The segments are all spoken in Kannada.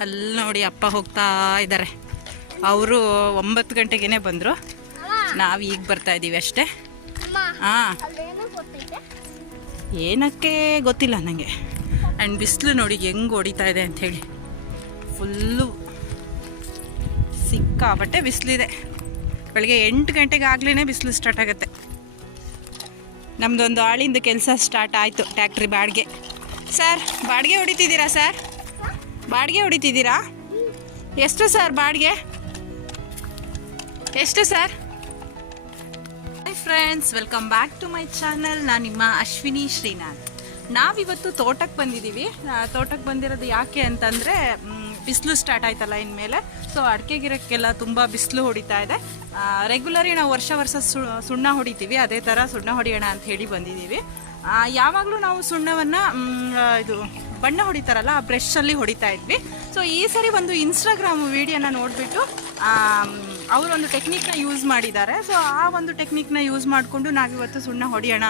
ಅಲ್ಲಿ ನೋಡಿ ಅಪ್ಪ ಹೋಗ್ತಾ ಇದ್ದಾರೆ. ಅವರು ಒಂಬತ್ತು ಗಂಟೆಗೇನೆ ಬಂದರು. ನಾವು ಈಗ ಬರ್ತಾ ಇದ್ದೀವಿ ಅಷ್ಟೇ. ಹಾಂ. ಏನಕ್ಕೆ ಗೊತ್ತಿಲ್ಲ ನನಗೆ ಆ್ಯಂಡ್ ಬಿಸಿಲು ನೋಡಿ ಹೆಂಗೆ ಹೊಡಿತಾ ಇದೆ ಅಂಥೇಳಿ ಫುಲ್ಲು ಸಿಕ್ಕಾಪಟ್ಟೆ ಬಿಸಿಲಿದೆ. ಬೆಳಗ್ಗೆ ಎಂಟು ಗಂಟೆಗೆ ಆಗಲೇ ಬಿಸಿಲು ಸ್ಟಾರ್ಟ್ ಆಗುತ್ತೆ. ನಮ್ಮದೊಂದು ಆಳಿಂದ ಕೆಲಸ ಸ್ಟಾರ್ಟ್ ಆಯಿತು ಟ್ಯಾಕ್ಟ್ರಿ ಬಾಡಿಗೆ ಸರ್ ಬಾಡಿಗೆ ಹೊಡಿತಿದ್ದೀರಾ ಸರ್ ಬಾಡಿಗೆ ಹೊಡಿತಿದ್ದೀರಾ? ಎಷ್ಟು ಸರ್ ಬಾಡಿಗೆ? ಎಷ್ಟು sir? Hi friends welcome back to my channel ನಾನು ನಿಮ್ಮ ಅಶ್ವಿನಿ ಶ್ರೀನಾಥ್. ನಾವಿವತ್ತು ತೋಟಕ್ಕೆ ಬಂದಿದ್ದೀವಿ. ತೋಟಕ್ಕೆ ಬಂದಿರೋದು ಯಾಕೆ ಅಂತಂದರೆ ಬಿಸಿಲು ಸ್ಟಾರ್ಟ್ ಆಯ್ತಲ್ಲ ಇನ್ಮೇಲೆ. ಸೊ ಅಡಿಕೆ ಗಿರಕ್ಕೆಲ್ಲ ತುಂಬ ಬಿಸಿಲು ಹೊಡಿತಾ ಇದೆ. ರೆಗ್ಯುಲರಿ ನಾವು ವರ್ಷ ವರ್ಷ ಸುಣ್ಣ ಹೊಡಿತೀವಿ. ಅದೇ ಥರ ಸುಣ್ಣ ಹೊಡಿಯೋಣ ಅಂತ ಹೇಳಿ ಬಂದಿದ್ದೀವಿ. ಯಾವಾಗಲೂ ನಾವು ಸುಣ್ಣವನ್ನು ಇದು ಬಣ್ಣ ಹೊಡಿತಾರಲ್ಲ, ಆ ಬ್ರಷಲ್ಲಿ ಹೊಡಿತಾ ಇದ್ವಿ. ಸೊ ಈ ಸರಿ ಒಂದು ಇನ್ಸ್ಟಾಗ್ರಾಮ್ ವಿಡಿಯೋನ ನೋಡಿಬಿಟ್ಟು ಅವರೊಂದು ಟೆಕ್ನಿಕ್ನ ಯೂಸ್ ಮಾಡಿದ್ದಾರೆ. ಸೊ ಆ ಒಂದು ಟೆಕ್ನಿಕ್ನ ಯೂಸ್ ಮಾಡಿಕೊಂಡು ನಾವಿವತ್ತು ಸುಣ್ಣ ಹೊಡೆಯೋಣ.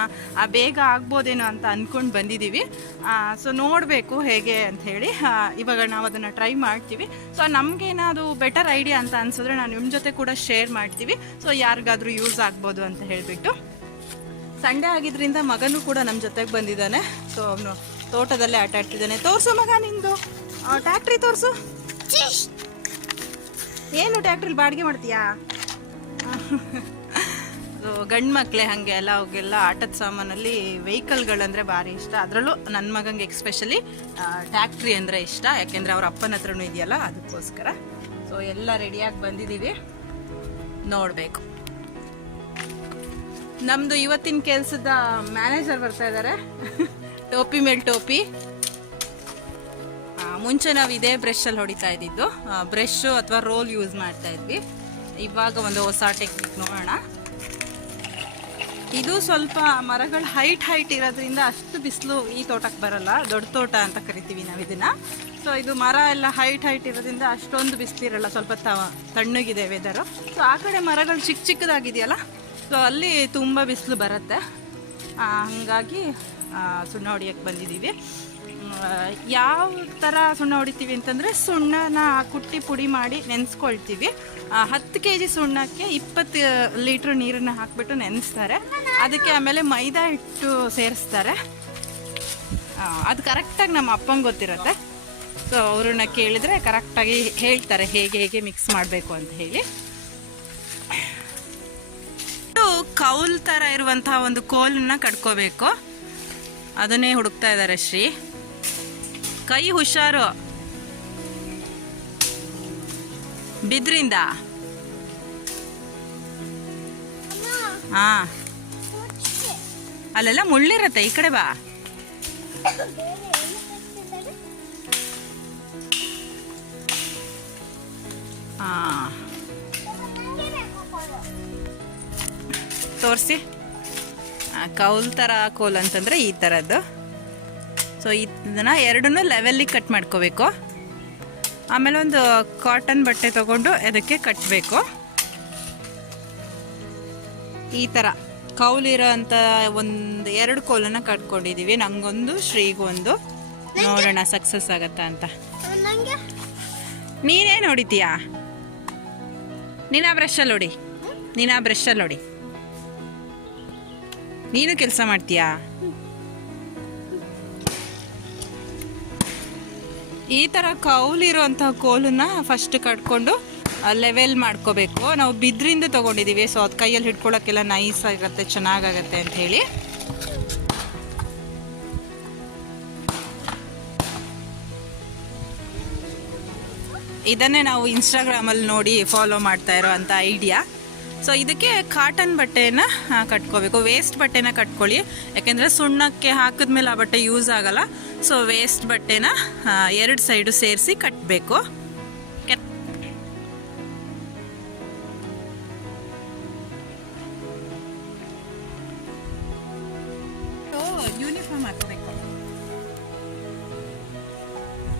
ಬೇಗ ಆಗ್ಬೋದೇನೋ ಅಂತ ಅಂದ್ಕೊಂಡು ಬಂದಿದ್ದೀವಿ ಸೊ ನೋಡಬೇಕು ಹೇಗೆ ಅಂತ ಹೇಳಿ. ಇವಾಗ ನಾವು ಅದನ್ನು ಟ್ರೈ ಮಾಡ್ತೀವಿ. ಸೊ ನಮಗೇನಾದ್ರು ಬೆಟರ್ ಐಡಿಯಾ ಅಂತ ಅನಿಸಿದ್ರೆ ನಾನು ನಿಮ್ಮ ಜೊತೆ ಕೂಡ ಶೇರ್ ಮಾಡ್ತೀವಿ. ಸೊ ಯಾರಿಗಾದ್ರೂ ಯೂಸ್ ಆಗ್ಬೋದು ಅಂತ ಹೇಳಿಬಿಟ್ಟು. ಸಂಡೇ ಆಗಿದ್ದರಿಂದ ಮಗನೂ ಕೂಡ ನಮ್ಮ ಜೊತೆಗೆ ಬಂದಿದ್ದಾನೆ. ಸೊ ಅವನು ತೋಟದಲ್ಲೇ ಆಟ ಆಡ್ತಿದ್ದಾನೆ ತೋರಿಸು ಮಗ ನಿಂದು. ಟ್ಯಾಕ್ಟ್ರಿ ತೋರಿಸು. ಏನು ಟ್ಯಾಕ್ಟ್ರಿಲಿ ಬಾಡಿಗೆ ಮಾಡ್ತೀಯಾ? ಗಂಡು ಮಕ್ಕಳೇ ಹಾಗೆ ಎಲ್ಲ ಅವಾಗೆಲ್ಲ ಆಟದ ಸಾಮಾನಲ್ಲಿ ವೆಹಿಕಲ್ಗಳಂದರೆ ಭಾರಿ ಇಷ್ಟ. ಅದರಲ್ಲೂ ನನ್ನ ಮಗಂಗೆ ಎಕ್ಸ್ಪೆಷಲಿ ಟ್ಯಾಕ್ಟ್ರಿ ಅಂದರೆ ಇಷ್ಟ. ಯಾಕೆಂದರೆ ಅವ್ರ ಅಪ್ಪನ ಹತ್ರನು ಇದೆಯಲ್ಲ, ಅದಕ್ಕೋಸ್ಕರ. ಸೊ ಎಲ್ಲ ರೆಡಿಯಾಗಿ ಬಂದಿದ್ದೀವಿ ನೋಡಬೇಕು. ನಮ್ದು ಇವತ್ತಿನ ಕೆಲಸದ ಮ್ಯಾನೇಜರ್ ಬರ್ತಾ ಇದ್ದಾರೆ ಟೋಪಿ ಮೇಲೆ ಟೋಪಿ. ಮುಂಚೆ ನಾವು ಇದೇ ಬ್ರಷಲ್ಲಿ ಹೊಡಿತಾ ಇದ್ದಿದ್ದು. ಬ್ರಷು ಅಥವಾ ರೋಲ್ ಯೂಸ್ ಮಾಡ್ತಾ ಇದ್ವಿ. ಇವಾಗ ಒಂದು ಹೊಸ ಟೆಕ್ನಿಕ್ ನೋಡೋಣ. ಇದು ಸ್ವಲ್ಪ ಮರಗಳು ಹೈಟ್ ಹೈಟ್ ಇರೋದ್ರಿಂದ ಅಷ್ಟು ಬಿಸಿಲು ಈ ತೋಟಕ್ಕೆ ಬರಲ್ಲ. ದೊಡ್ಡ ತೋಟ ಅಂತ ಕರಿತೀವಿ ನಾವು ಇದನ್ನ. ಸೊ ಇದು ಮರ ಎಲ್ಲ ಹೈಟ್ ಹೈಟ್ ಇರೋದ್ರಿಂದ ಅಷ್ಟೊಂದು ಬಿಸಿಲಿರಲ್ಲ. ಸ್ವಲ್ಪ ತಣ್ಣಗಿದೆ ವೆದರು ಸೊ ಆ ಕಡೆ ಮರಗಳು ಚಿಕ್ಕ ಚಿಕ್ಕದಾಗಿದೆಯಲ್ಲ? ಸೊ ಅಲ್ಲಿ ತುಂಬ ಬಿಸಿಲು ಬರುತ್ತೆ. ಹಾಗಾಗಿ ಸುಣ್ಣ ಹೊಡಿಯೋಕ್ಕೆ ಬಂದಿದ್ದೀವಿ. ಯಾವ ಥರ ಸುಣ್ಣ ಹೊಡಿತೀವಿ ಅಂತಂದರೆ ಸುಣ್ಣನ ಕುಟ್ಟಿ ಪುಡಿ ಮಾಡಿ ನೆನೆಸ್ಕೊಳ್ತೀವಿ. ಹತ್ತು ಕೆ ಜಿ ಸುಣ್ಣಕ್ಕೆ ಇಪ್ಪತ್ತು ಲೀಟ್ರ್ ನೀರನ್ನು ಹಾಕಿಬಿಟ್ಟು ನೆನೆಸ್ತಾರೆ. ಅದಕ್ಕೆ ಆಮೇಲೆ ಮೈದಾ ಹಿಟ್ಟು ಸೇರಿಸ್ತಾರೆ. ಅದು ಕರೆಕ್ಟಾಗಿ ನಮ್ಮ ಅಪ್ಪಂಗೆ ಗೊತ್ತಿರುತ್ತೆ. ಸೊ ಅವ್ರನ್ನ ಕೇಳಿದರೆ ಕರೆಕ್ಟಾಗಿ ಹೇಳ್ತಾರೆ ಹೇಗೆ ಹೇಗೆ ಮಿಕ್ಸ್ ಮಾಡಬೇಕು ಅಂತ ಹೇಳಿ. ಕೌಲ್ ಥರ ಇರುವಂತಹ ಒಂದು ಕೋಲನ್ನ ಕಟ್ಕೋಬೇಕು ಅದನ್ನೇ ಹುಡುಕ್ತಾ ಇದ್ದಾರೆ ಶ್ರೀ. ಕೈ ಹುಷಾರು. ಬಿದ್ರಿಂದ? ಹಾ. ಅಲ್ಲೆಲ್ಲ ಮುಳ್ಳಿರತ್ತೆ, ಈ ಕಡೆ ಬಾ. ತೋರಿಸಿ. ಕೌಲ್ ಥರ ಕೋಲ್ ಅಂತಂದರೆ ಈ ಥರದ್ದು ಸೊ ಇದನ್ನು ಎರಡನ್ನೂ ಲೆವೆಲ್ಲಿಗೆ ಕಟ್ ಮಾಡ್ಕೋಬೇಕು. ಆಮೇಲೆ ಒಂದು ಕಾಟನ್ ಬಟ್ಟೆ ತಗೊಂಡು ಅದಕ್ಕೆ ಕಟ್ಟಬೇಕು ಈ ಥರ ಕೌಲಿರೋ ಅಂತ ಒಂದು ಎರಡು ಕೋಲನ್ನ ಕಟ್ಕೊಂಡಿದ್ದೀವಿ ನಂಗೊಂದು ಶ್ರೀಗೊಂದು ನೋಡೋಣ ಸಕ್ಸಸ್ ಆಗತ್ತಾ ಅಂತ. ನೀನೇ ನೀನೇನು ಹೊಡಿತೀಯಾ ನೀನು ಆ ಬ್ರಷಲ್ಲಿ ಹೊಡಿ ನೀನು ಆ ಬ್ರಷಲ್ಲಿ ಹೊಡಿ ನೀನು ಕೆಲಸ ಮಾಡ್ತೀಯಾ? ಈ ಥರ ಕೌಲಿರೋಂಥ ಕೋಲನ್ನ ಫಸ್ಟ್ ಕಟ್ಕೊಂಡು ಲೆವೆಲ್ ಮಾಡ್ಕೋಬೇಕು. ನಾವು ಬಿದ್ರಿಂದ ತಗೊಂಡಿದೀವಿ ಸೊ ಅದು ಕೈಯಲ್ಲಿ ಹಿಡ್ಕೊಳಕ್ಕೆಲ್ಲ ನೈಸ್ ಆಗಿರುತ್ತೆ ಚೆನ್ನಾಗಾಗತ್ತೆ ಅಂತ ಹೇಳಿ. ಇದನ್ನೇ ನಾವು ಇನ್ಸ್ಟಾಗ್ರಾಮಲ್ಲಿ ನೋಡಿ ಫಾಲೋ ಮಾಡ್ತಾ ಇರೋ ಅಂಥ ಐಡಿಯಾ ಸೊ ಇದಕ್ಕೆ ಕಾಟನ್ ಬಟ್ಟೆನ ಆ, ಕಟ್ಕೋಬೇಕು. ವೇಸ್ಟ್ ಬಟ್ಟೆನ ಕಟ್ಕೊಳ್ಳಿ. ಯಾಕೆಂದರೆ ಸುಣ್ಣಕ್ಕೆ ಹಾಕಿದ್ಮೇಲೆ ಆ ಬಟ್ಟೆ ಯೂಸ್ ಆಗಲ್ಲ. ಸೊ ವೇಸ್ಟ್ ಬಟ್ಟೆನ ಎರಡು ಸೈಡು ಸೇರಿಸಿ ಕಟ್ಟಬೇಕು ಯೂನಿಫಾರ್ಮ್ ಹಾಕಬೇಕು.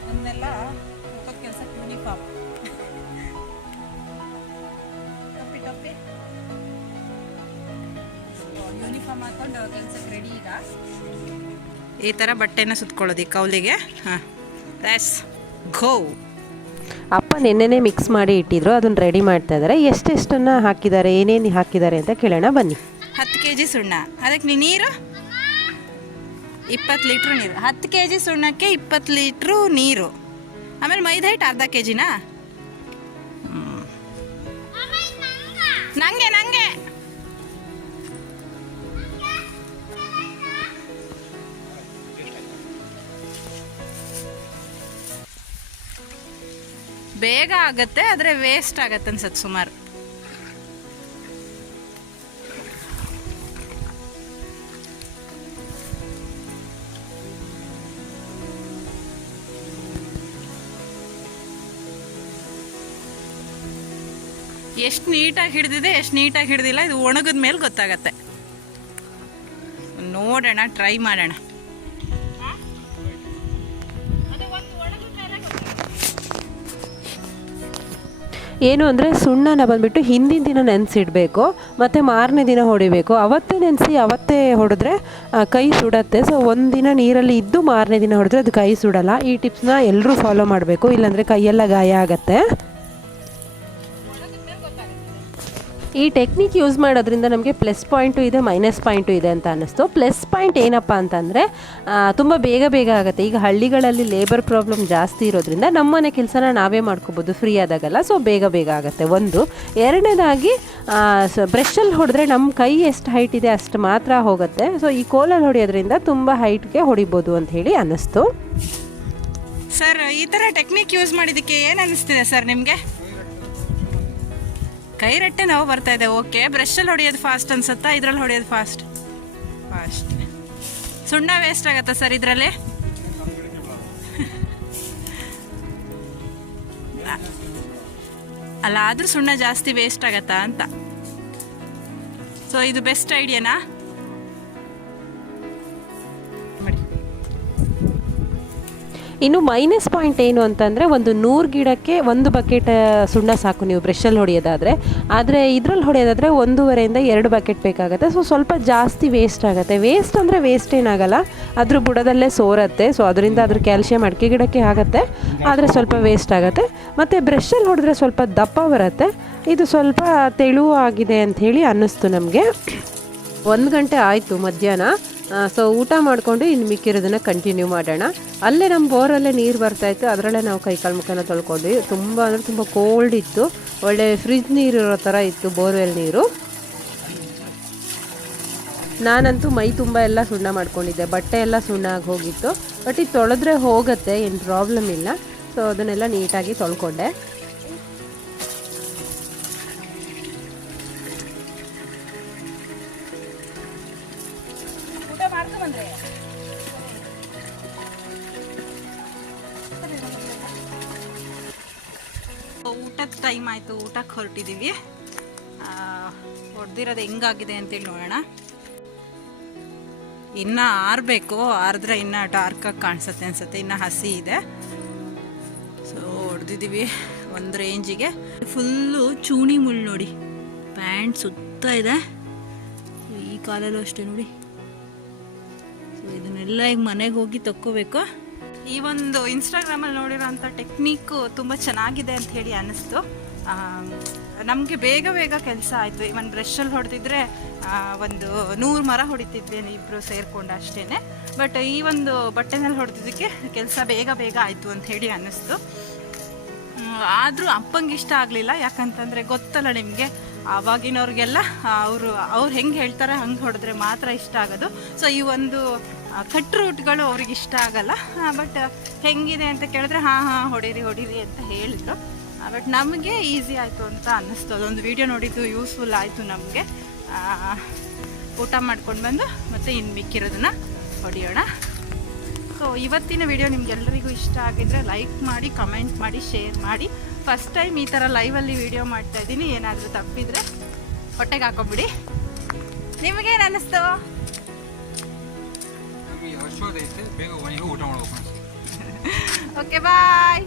ಅದನ್ನೆಲ್ಲ ಕೆಲಸಕ್ಕೆ ಯೂನಿಫಾರ್ಮ್ ಟೊಪ್ಪಿ ಟೊಪ್ಪಿ. ಯೂನಿಫಾರ್ಮ್ ಹಾಕೊಂಡು ಕೆಲ್ಸಕ್ಕೆ ರೆಡಿ ಈಗ. ಈ ಥರ ಬಟ್ಟೆನ ಸುತ್ಕೊಳ್ಳೋದು ಈ ಕೌಲಿಗೆ. ಹಾಂ. ಘೋ. ಅಪ್ಪ ನೆನ್ನೆನೇ ಮಿಕ್ಸ್ ಮಾಡಿ ಇಟ್ಟಿದ್ರು ಅದನ್ನ ರೆಡಿ ಮಾಡ್ತಾ ಇದ್ದಾರೆ ಎಷ್ಟೆಷ್ಟನ್ನು ಹಾಕಿದ್ದಾರೆ ಏನೇನು ಹಾಕಿದ್ದಾರೆ ಅಂತ ಕೇಳೋಣ ಬನ್ನಿ. ಹತ್ತು ಕೆ ಜಿ ಸುಣ್ಣ. ಅದಕ್ಕೆ ನೀ ನೀರು? ಇಪ್ಪತ್ತು ಲೀಟ್ರ್ ನೀರು. ಹತ್ತು ಕೆ ಜಿ ಸುಣ್ಣಕ್ಕೆ ಇಪ್ಪತ್ತು ಲೀಟ್ರು ನೀರು. ಆಮೇಲೆ ಮೈದಾ ಹಿಟ್ಟು ಅರ್ಧ ಕೆ ಜಿನಾ ನಂಗೆ ನಂಗೆ. ಬೇಗ ಆಗುತ್ತೆ, ಆದರೆ ವೇಸ್ಟ್ ಆಗತ್ತೆ ಅನ್ಸತ್ತೆ ಸುಮಾರು. ಎಷ್ಟು ನೀಟಾಗಿ ಹಿಡ್ದಿದೆ, ಎಷ್ಟು ನೀಟಾಗಿ ಹಿಡ್ದಿಲ್ಲ, ಇದು ಒಣಗಿದ ಮೇಲೆ ಗೊತ್ತಾಗತ್ತೆ. ನೋಡೋಣ ಟ್ರೈ ಮಾಡೋಣ. ಏನು ಅಂದರೆ ಸುಣ್ಣನ ಬಂದುಬಿಟ್ಟು ಹಿಂದಿನ ದಿನ ನೆನೆಸಿಡಬೇಕು, ಮತ್ತು ಮಾರನೇ ದಿನ ಹೊಡಿಬೇಕು. ಅವತ್ತೇ ನೆನೆಸಿ, ಅವತ್ತೇ ಹೊಡೆದ್ರೆ ಕೈ ಸುಡತ್ತೆ. ಸೊ ಒಂದು ದಿನ ನೀರಲ್ಲಿ ಇದ್ದು ಮಾರನೇ ದಿನ ಹೊಡೆದ್ರೆ ಅದು ಕೈ ಸುಡಲ್ಲ. ಈ ಟಿಪ್ಸ್ನ ಎಲ್ಲರೂ ಫಾಲೋ ಮಾಡಬೇಕು. ಇಲ್ಲಾಂದರೆ ಕೈಯೆಲ್ಲ ಗಾಯ ಆಗತ್ತೆ. ಈ ಟೆಕ್ನಿಕ್ ಯೂಸ್ ಮಾಡೋದ್ರಿಂದ ನಮಗೆ ಪ್ಲಸ್ ಪಾಯಿಂಟು ಇದೆ ಮೈನಸ್ ಪಾಯಿಂಟು ಇದೆ ಅಂತ ಅನ್ನಿಸ್ತು. ಪ್ಲಸ್ ಪಾಯಿಂಟ್ ಏನಪ್ಪ ಅಂತಂದರೆ ತುಂಬ ಬೇಗ ಬೇಗ ಆಗುತ್ತೆ. ಈಗ ಹಳ್ಳಿಗಳಲ್ಲಿ ಲೇಬರ್ ಪ್ರಾಬ್ಲಮ್ ಜಾಸ್ತಿ ಇರೋದ್ರಿಂದ ನಮ್ಮನೆ ಕೆಲಸನ ನಾವೇ ಮಾಡ್ಕೋಬೋದು ಫ್ರೀ ಆದಾಗಲ್ಲ. ಸೊ ಬೇಗ ಬೇಗ ಆಗುತ್ತೆ. ಒಂದು. ಎರಡನೇದಾಗಿ ಬ್ರಷಲ್ಲಿ ಹೊಡೆದ್ರೆ ನಮ್ಮ ಕೈ ಎಷ್ಟು ಹೈಟ್ ಇದೆ ಅಷ್ಟು ಮಾತ್ರ ಹೋಗುತ್ತೆ. ಸೊ ಈ ಕೋಲಲ್ಲಿ ಹೊಡೆಯೋದ್ರಿಂದ ತುಂಬ ಹೈಟ್ಗೆ ಹೊಡಿಬೋದು ಅಂತ ಹೇಳಿ ಅನ್ನಿಸ್ತು. ಸರ್ ಈ ಥರ ಟೆಕ್ನಿಕ್ ಯೂಸ್ ಮಾಡಿದ್ದಕ್ಕೆ ಏನು ಅನಿಸ್ತಿದೆ ಸರ್ ನಿಮಗೆ? ಕೈ ರಟ್ಟೆ ನಾವು ಬರ್ತಾ ಇದೆ. ಓಕೆ ಬ್ರಷಲ್ಲಿ ಹೊಡೆಯೋದು ಫಾಸ್ಟ್ ಅನ್ಸುತ್ತಾ? ಇದ್ರಲ್ಲಿ ಹೊಡೆಯೋದು ಫಾಸ್ಟ್ ಫಾಸ್ಟ್ ಸುಣ್ಣ ವೇಸ್ಟ್ ಆಗತ್ತಾ ಸರ್ ಇದರಲ್ಲಿ? ಅಲ್ಲ, ಆದ್ರೂ ಸುಣ್ಣ ಜಾಸ್ತಿ ವೇಸ್ಟ್ ಆಗತ್ತಾ ಅಂತ. ಸೊ ಇದು ಬೆಸ್ಟ್ ಐಡಿಯಾನಾ ಇನ್ನು ಮೈನಸ್ ಪಾಯಿಂಟ್ ಏನು ಅಂತಂದರೆ ಒಂದು ನೂರು ಗಿಡಕ್ಕೆ ಒಂದು ಬಕೆಟ್ ಸುಣ್ಣ ಸಾಕು ನೀವು ಬ್ರಷಲ್ಲಿ ಹೊಡೆಯೋದಾದರೆ. ಆದರೆ ಇದರಲ್ಲಿ ಹೊಡೆಯೋದಾದರೆ ಒಂದೂವರೆಯಿಂದ ಎರಡು ಬಕೆಟ್ ಬೇಕಾಗುತ್ತೆ. ಸೊ ಸ್ವಲ್ಪ ಜಾಸ್ತಿ ವೇಸ್ಟ್ ಆಗುತ್ತೆ. ವೇಸ್ಟ್ ಅಂದರೆ ವೇಸ್ಟ್ ಏನಾಗಲ್ಲ. ಅದ್ರ ಬುಡದಲ್ಲೇ ಸೋರತ್ತೆ. ಸೊ ಅದರಿಂದ ಅದ್ರ ಕ್ಯಾಲ್ಶಿಯಂ ಅಡಿಕೆ ಗಿಡಕ್ಕೆ ಆಗುತ್ತೆ. ಆದರೆ ಸ್ವಲ್ಪ ವೇಸ್ಟ್ ಆಗುತ್ತೆ. ಮತ್ತು ಬ್ರಷಲ್ಲಿ ಹೊಡೆದ್ರೆ ಸ್ವಲ್ಪ ದಪ್ಪ ಬರುತ್ತೆ. ಇದು ಸ್ವಲ್ಪ ತೆಳು ಆಗಿದೆ ಅಂಥೇಳಿ ಅನ್ನಿಸ್ತು ನಮಗೆ. ಒಂದು ಗಂಟೆ ಆಯಿತು ಮಧ್ಯಾಹ್ನ. ಸೊ ಊಟ ಮಾಡಿಕೊಂಡು ಇನ್ನು ಮಿಕ್ಕಿರೋದನ್ನು ಕಂಟಿನ್ಯೂ ಮಾಡೋಣ. ಅಲ್ಲೇ ನಮ್ಮ ಬೋರಲ್ಲೇ ನೀರು ಬರ್ತಾಯಿತ್ತು ಅದರಲ್ಲೇ ನಾವು ಕೈಕಾಲು ಮುಖನ ತೊಳ್ಕೊಂಡ್ವಿ. ತುಂಬ ಅಂದರೆ ತುಂಬ ಕೋಲ್ಡ್ ಇತ್ತು. ಒಳ್ಳೆ ಫ್ರಿಜ್ ನೀರು ಇರೋ ಥರ ಇತ್ತು ಬೋರ್ವೆಲ್ ನೀರು. ನಾನಂತೂ ಮೈ ತುಂಬ ಎಲ್ಲ ಸುಣ್ಣ ಮಾಡ್ಕೊಂಡಿದ್ದೆ. ಬಟ್ಟೆ ಎಲ್ಲ ಸುಣ್ಣ ಆಗಿ ಹೋಗಿತ್ತು. ಬಟ್ ಇದು ತೊಳೆದ್ರೆ ಹೋಗುತ್ತೆ, ಏನು ಪ್ರಾಬ್ಲಮ್ ಇಲ್ಲ. ಸೊ ಅದನ್ನೆಲ್ಲ ನೀಟಾಗಿ ತೊಳ್ಕೊಂಡೆ. ಊಟದ ಟೈಮ್ ಆಯಿತು, ಊಟಕ್ಕೆ ಹೊರಟಿದ್ದೀವಿ ಹೊಡೆದಿರೋದು ಹೆಂಗಾಗಿದೆ ಅಂತೇಳಿ ನೋಡೋಣ. ಇನ್ನು ಆರಬೇಕು, ಆರಿದ್ರೆ ಇನ್ನು ಡಾರ್ಕಾಗಿ ಕಾಣಿಸುತ್ತೆ ಅನ್ಸುತ್ತೆ, ಇನ್ನು ಹಸಿ ಇದೆ. ಸೊ ಹೊಡೆದಿದ್ದೀವಿ ಒಂದು ರೇಂಜಿಗೆ ಫುಲ್ಲು ಚೂಣಿ ಮುಳ್ಳು ನೋಡಿ ಪ್ಯಾಂಟ್ ಸುತ್ತ ಇದೆ. ಈ ಕಾಲಲ್ಲೂ ಅಷ್ಟೇ ನೋಡಿ. ಸೊ ಇದನ್ನೆಲ್ಲ ಈಗ ಮನೆಗೆ ಹೋಗಿ ತಕ್ಕೋಬೇಕು. ಈ ಒಂದು ಇನ್ಸ್ಟಾಗ್ರಾಮಲ್ಲಿ ನೋಡಿರೋಂಥ ಟೆಕ್ನಿಕ್ ತುಂಬ ಚೆನ್ನಾಗಿದೆ ಅಂತ ಹೇಳಿ ಅನ್ನಿಸ್ತು. ನಮಗೆ ಬೇಗ ಬೇಗ ಕೆಲಸ ಆಯಿತು. ಇವನ್ ಬ್ರಷಲ್ಲಿ ಹೊಡೆದಿದ್ರೆ ಒಂದು ನೂರು ಮರ ಹೊಡಿತಿದ್ವಿ ಇಬ್ಬರು ಸೇರಿಕೊಂಡು ಅಷ್ಟೇ ಬಟ್ ಈ ಒಂದು ಬಟ್ಟೆನಲ್ಲಿ ಹೊಡೆದಿದ್ದಕ್ಕೆ ಕೆಲಸ ಬೇಗ ಬೇಗ ಆಯಿತು ಅಂತ ಹೇಳಿ ಅನ್ನಿಸ್ತು. ಆದರೂ ಅಪ್ಪಂಗೆ ಇಷ್ಟ ಆಗಲಿಲ್ಲ. ಯಾಕಂತಂದರೆ ಗೊತ್ತಲ್ಲ ನಿಮಗೆ, ಆವಾಗಿನವ್ರಿಗೆಲ್ಲ ಅವರು, ಅವ್ರು ಹೆಂಗೆ ಹೇಳ್ತಾರೆ ಹಂಗೆ ಹೊಡೆದ್ರೆ ಮಾತ್ರ ಇಷ್ಟ ಆಗೋದು. ಸೊ ಈ ಒಂದು ಕಟ್ ರೂಟ್ಗಳು ಅವ್ರಿಗೆ ಇಷ್ಟ ಆಗಲ್ಲ. ಬಟ್ ಹೆಂಗಿದೆ ಅಂತ ಕೇಳಿದ್ರೆ, ಹಾಂ ಹಾಂ, ಹೊಡೀರಿ ಹೊಡೀರಿ ಅಂತ ಹೇಳಿದ್ರು. ಬಟ್ ನಮಗೆ ಈಸಿ ಆಯಿತು ಅಂತ ಅನ್ನಿಸ್ತು. ಅದೊಂದು ವಿಡಿಯೋ ನೋಡಿದ್ದು ಯೂಸ್ಫುಲ್ ಆಯಿತು ನಮಗೆ. ಊಟ ಮಾಡ್ಕೊಂಡು ಬಂದು ಮತ್ತೆ ಇನ್ನು ಮಿಕ್ಕಿರೋದನ್ನ ಹೊಡೆಯೋಣ. ಸೊ ಇವತ್ತಿನ ವಿಡಿಯೋ ನಿಮ್ಗೆಲ್ಲರಿಗೂ ಇಷ್ಟ ಆಗಿದ್ರೆ ಲೈಕ್ ಮಾಡಿ ಕಮೆಂಟ್ ಮಾಡಿ ಶೇರ್ ಮಾಡಿ. ಫಸ್ಟ್ ಟೈಮ್ ಈ ಥರ ಲೈವಲ್ಲಿ ವಿಡಿಯೋ ಮಾಡ್ತಾ ಇದ್ದೀನಿ. ಏನಾದರೂ ತಪ್ಪಿದರೆ ಹೊಟ್ಟೆಗೆ ಹಾಕೊಂಬಿಡಿ. ನಿಮಗೇನು ಅನ್ನಿಸ್ತು? ನಮಗೆ ಹರ್ಷೋದೈತೆ ಬೇಗ ಮನೆಗೆ ಊಟ ಮಾಡ್ಬೇಕು ಅನ್ಸುತ್ತೆ ಓಕೆ ಬಾಯ್